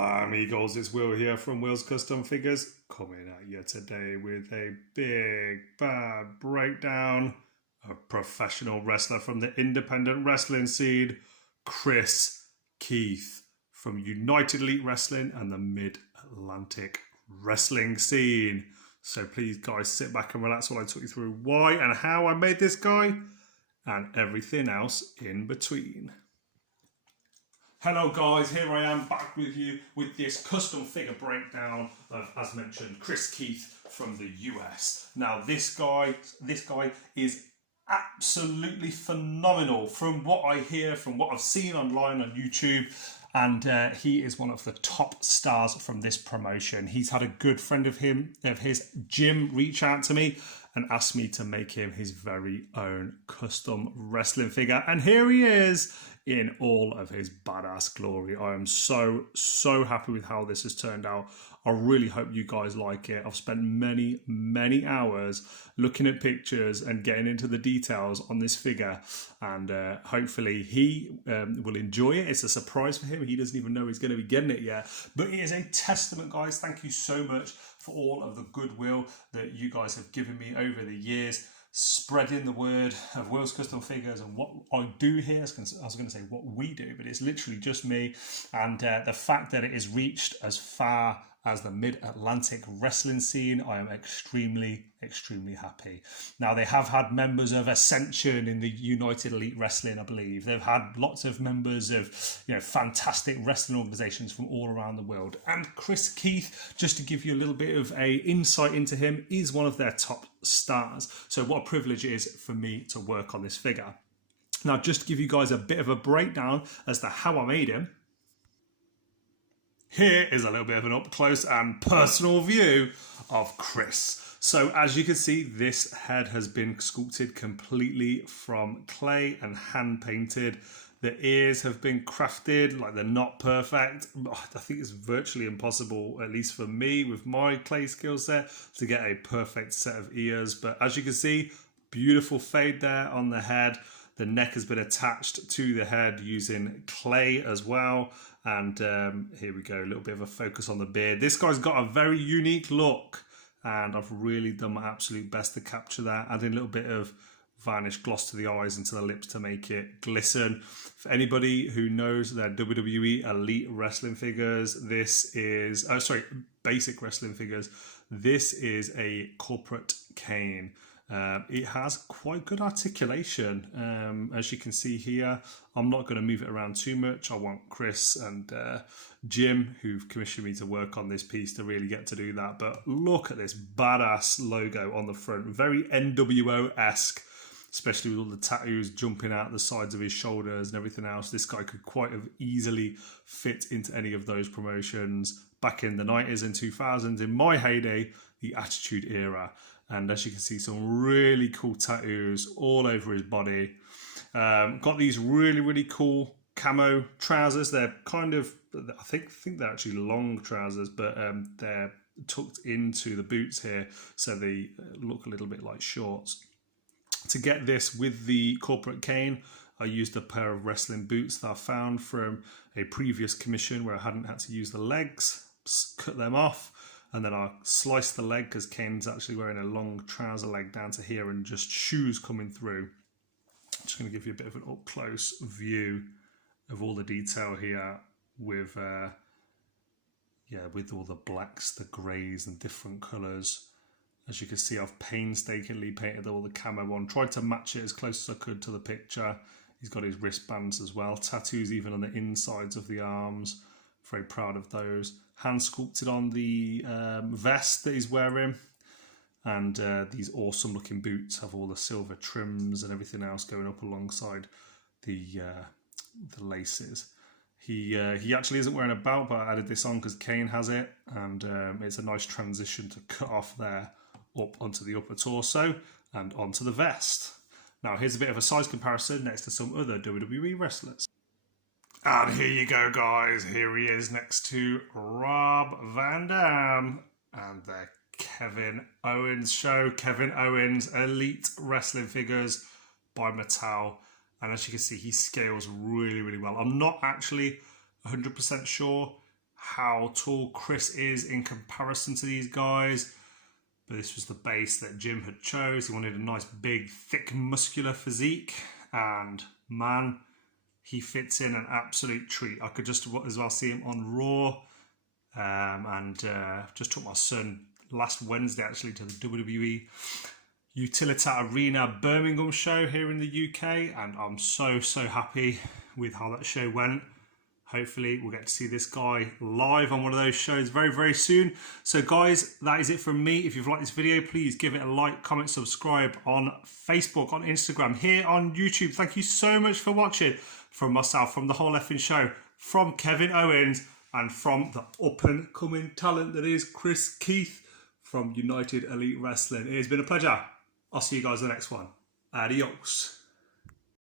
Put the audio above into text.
Hola amigos, it's Will here from Will's Custom Figures, coming at you today with a big bad breakdown of professional wrestler from the independent wrestling scene, Kris Keith from United Elite Wrestling and the Mid-Atlantic wrestling scene. So please guys, sit back and relax while I talk you through why and how I made this guy and everything else in between. Hello guys, here I am back with you with this custom figure breakdown of, as mentioned, Kris Keith from the US. Now this guy is absolutely phenomenal from what I hear, from what I've seen online on YouTube, and he is one of the top stars from this promotion. He's had a good friend of his, Jim, reach out to me and asked me to make him his very own custom wrestling figure, and here he is in all of his badass glory. I am so happy with how this has turned out. I really hope you guys like it. I've spent many hours looking at pictures and getting into the details on this figure, and hopefully he will enjoy it. It's a surprise for him. He doesn't even know he's going to be getting it yet, but it is a testament, guys. Thank you so much for all of the goodwill that you guys have given me over the years, spreading the word of Will's Custom Figures and what I do here. I was going to say what we do, but it's literally just me. And the fact that it is reached as far as the Mid-Atlantic wrestling scene, I am extremely happy. Now, they have had members of Ascension in the United Elite Wrestling, I believe. They've had lots of members of, fantastic wrestling organizations from all around the world. And Kris Keith, just to give you a little bit of a insight into him, is one of their top stars. So what a privilege it is for me to work on this figure. Now, just to give you guys a bit of a breakdown as to how I made him, here is a little bit of an up-close and personal view of Kris. So as you can see, this head has been sculpted completely from clay and hand-painted. The ears have been crafted, like they're not perfect. I think it's virtually impossible, at least for me, with my clay skill set, to get a perfect set of ears. But as you can see, beautiful fade there on the head. The neck has been attached to the head using clay as well. And here we go, a little bit of a focus on the beard. This guy's got a very unique look, and I've really done my absolute best to capture that, adding a little bit of varnish gloss to the eyes and to the lips to make it glisten. For anybody who knows their WWE Elite Wrestling figures, this is, basic wrestling figures, this is a corporate cane. It has quite good articulation, as you can see here. I'm not going to move it around too much. I want Chris and Jim, who've commissioned me to work on this piece, to really get to do that. But look at this badass logo on the front, very NWO-esque, especially with all the tattoos jumping out the sides of his shoulders and everything else. This guy could quite have easily fit into any of those promotions back in the 90s and 2000s, in my heyday, the Attitude Era. And as you can see, some really cool tattoos all over his body. Got these really cool camo trousers. They're kind of, I think they're actually long trousers, but they're tucked into the boots here, so they look a little bit like shorts. To get this with the corporate cane, I used a pair of wrestling boots that I found from a previous commission where I hadn't had to use the legs, cut them off. And then I sliced the leg because Kane's actually wearing a long trouser leg down to here and just shoes coming through. I'm just going to give you a bit of an up-close view of all the detail here with with all the blacks, the greys and different colours. As you can see, I've painstakingly painted all the camo on, tried to match it as close as I could to the picture. He's got his wristbands as well, tattoos even on the insides of the arms. Very proud of those. Hand sculpted on the vest that he's wearing, and these awesome looking boots have all the silver trims and everything else going up alongside the laces. He actually isn't wearing a belt, but I added this on because Kane has it, and it's a nice transition to cut off there up onto the upper torso and onto the vest. Now here's a bit of a size comparison next to some other WWE wrestlers. And here you go, guys. Here he is next to Rob Van Dam and the Kevin Owens show. Kevin Owens Elite Wrestling Figures by Mattel. And as you can see, he scales really well. I'm not actually 100% sure how tall Kris is in comparison to these guys. But this was the base that Jim had chose. He wanted a nice, big, thick, muscular physique. And man, he fits in an absolute treat. I could just as well see him on Raw. Just took my son last Wednesday, actually, to the WWE Utility Arena Birmingham show here in the UK. And I'm so happy with how that show went. Hopefully we'll get to see this guy live on one of those shows very soon. So guys, that is it from me. If you've liked this video, please give it a like, comment, subscribe on Facebook, on Instagram, here on YouTube. Thank you so much for watching. From myself, from the whole effing show, from Kevin Owens, and from the up and coming talent that is Kris Keith from United Elite Wrestling. It has been a pleasure. I'll see you guys in the next one. Adios.